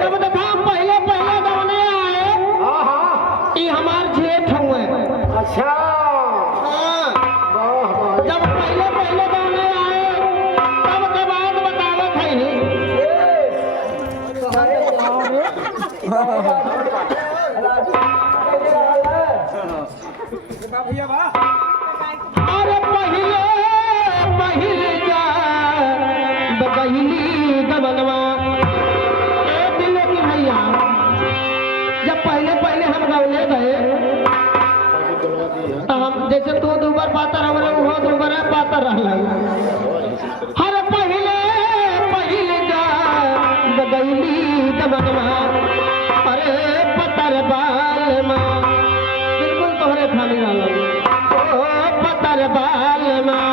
जब देखा पहले पहले गाने आए कि हमार जेठ हुए। अच्छा जब पहले पहले गाने आए तब के बाद बतावत है नहीं। अरे पहले पहले जा बगैली गबनवा दिल की भैया जब पहले पहले हम गवले गए तो हम जैसे तू दूबर पातर हमरे वो दूबर पातर रहला। हर पहले पहले जा बगैली गबनवा अरे पतर बाल माँ बिल्कुल तोहरे खाली रहला। पतर बाल माँ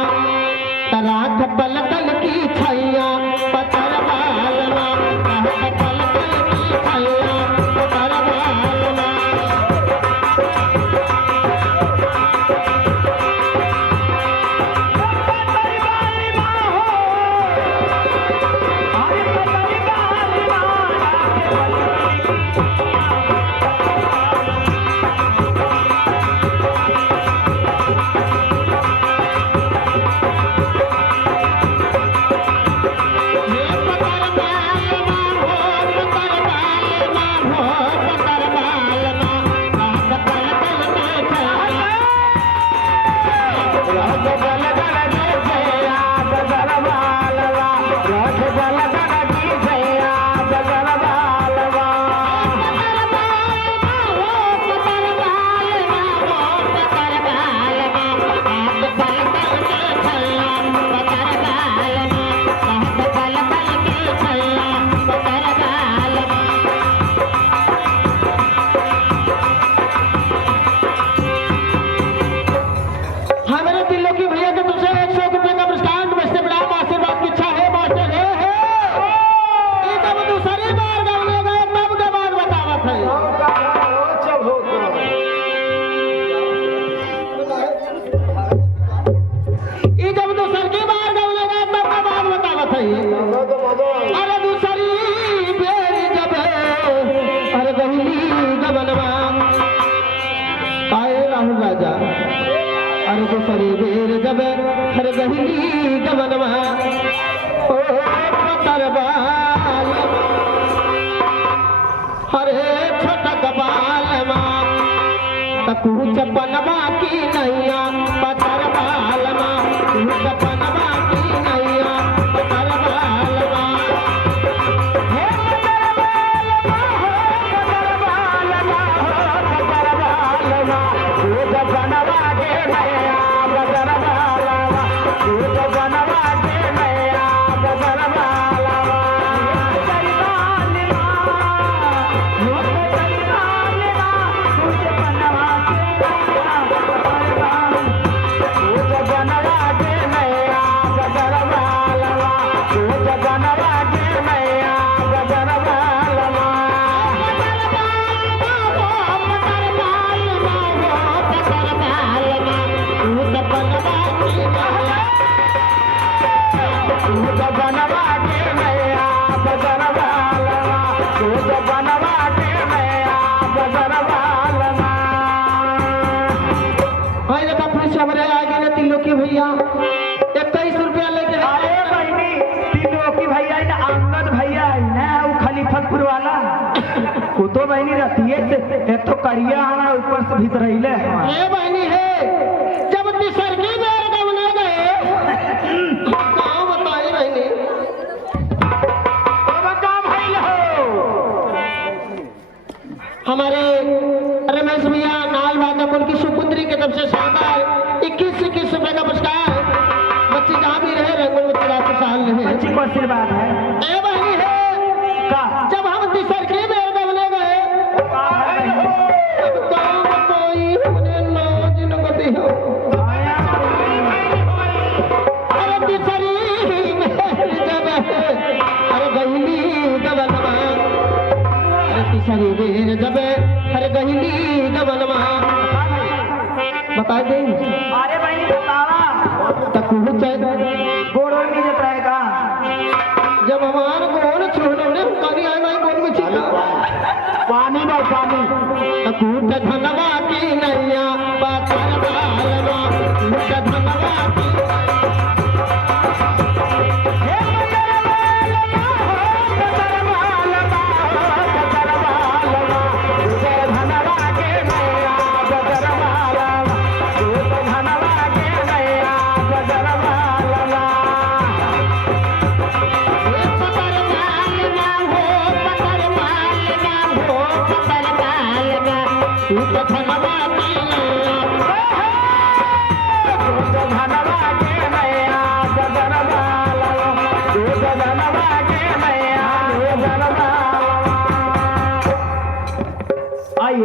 तराख पलकल की छैया पतर बाल माँ पलकल की छैया पतर बाल माँ। अरे दूसरी बेर जब हर गहली गबनवा ओ पतर बाल हरे छोटा कपाल माँ तू चपनवा की नैया पतर बाल माँ तू चपनवा की नैया पतर बाल माँ। भैया 21 रुपया लेके अरे बहनी तीनों की भैया ना आंगन भैया ना वो खलीफतपुर वाला वो तो बहनी रहती है एक तो करिया हमारा ऊपर से भीतर रहीले ये बहनी है जब तिसरकी बेर गवने गए कहाँ बताई बहनी हमारे रमेश भैया नाल बादम उनकी सुपुत्री के तरफ से शानदार 21 रुपए का पुरस्कार। बच्ची जहाँ भी रहे रंगों में चला साल रहे बच्ची को आशीर्वाद है ए बहनी है का जब हम तिसरकी बेर गवने गए तब काम कोई हमने नौज न गती हो अरे तिसरी बेर जब अरे गहली गवनवा अरे तिसरी बेर जब अरे गहली गवनवा बता दे अरे बहनी बतावा तक गोड़ों में जब रहेगा जब हमार गोड़ छोड़ने कभी आए भाई गोड़ में चिका पानी कूट धनवा